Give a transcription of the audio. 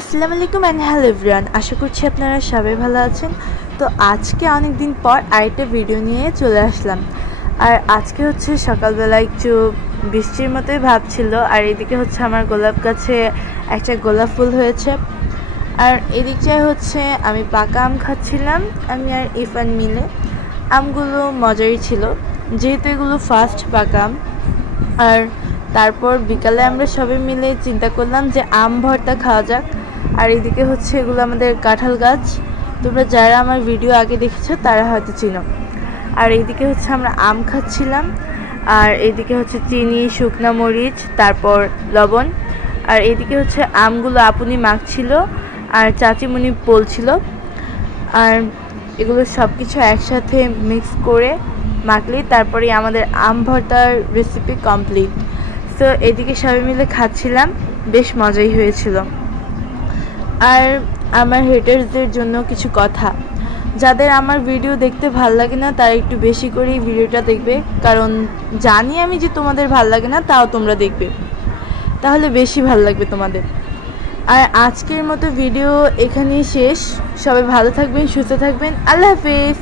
আসসালামু আলাইকুম and hello everyone, আশা করছি আপনারা সবাই ভালো আছেন। তো আজকে অনেক দিন পর আরেকটা ভিডিও নিয়ে চলে আসলাম। আর আজকে হচ্ছে সকালবেলা একটু বৃষ্টির মতোই ভাব ছিল, আর এদিকে হচ্ছে আমার গোলাপ গাছে একটা গোলাপ ফুল হয়েছে। আর এদিকটায় হচ্ছে আমি পাকা আম খাচ্ছিলাম, আমি আর ইরফান মিলে। আমগুলো মজারই ছিল, যেহেতু এগুলো ফার্স্ট পাকা আম। আর তারপর বিকালে আমরা সবাই মিলে চিন্তা করলাম যে আম ভর্তা খাওয়া যাক। আর এদিকে হচ্ছে এগুলো আমাদের কাঁঠাল গাছ, তোমরা যারা আমার ভিডিও আগে দেখেছো তারা হয়তো চিনো। আর এইদিকে হচ্ছে আমরা আম খাচ্ছিলাম, আর এইদিকে হচ্ছে চিনি, শুকনা মরিচ, তারপর লবণ। আর এইদিকে হচ্ছে আমগুলো আপুনি মাখছিল আর চাচিমণি বলছিল। আর এগুলো সব কিছু একসাথে মিক্স করে মাখলেই তারপরে আমাদের আম ভর্তার রেসিপি কমপ্লিট। সো এদিকে সবাই মিলে খাচ্ছিলাম, বেশ মজাই হয়েছিল। আর আমার হেটার্সদের জন্য কিছু কথা, যাদের আমার ভিডিও দেখতে ভাল লাগে না তারা একটু বেশি করেই ভিডিওটা দেখবে, কারণ জানি আমি যে তোমাদের ভাল লাগে না, তাও তোমরা দেখবে, তাহলে বেশি ভাল লাগবে তোমাদের। আর আজকের মতো ভিডিও এখানেই শেষ। সবাই ভালো থাকবেন, সুস্থ থাকবেন, আল্লাহ হাফেজ।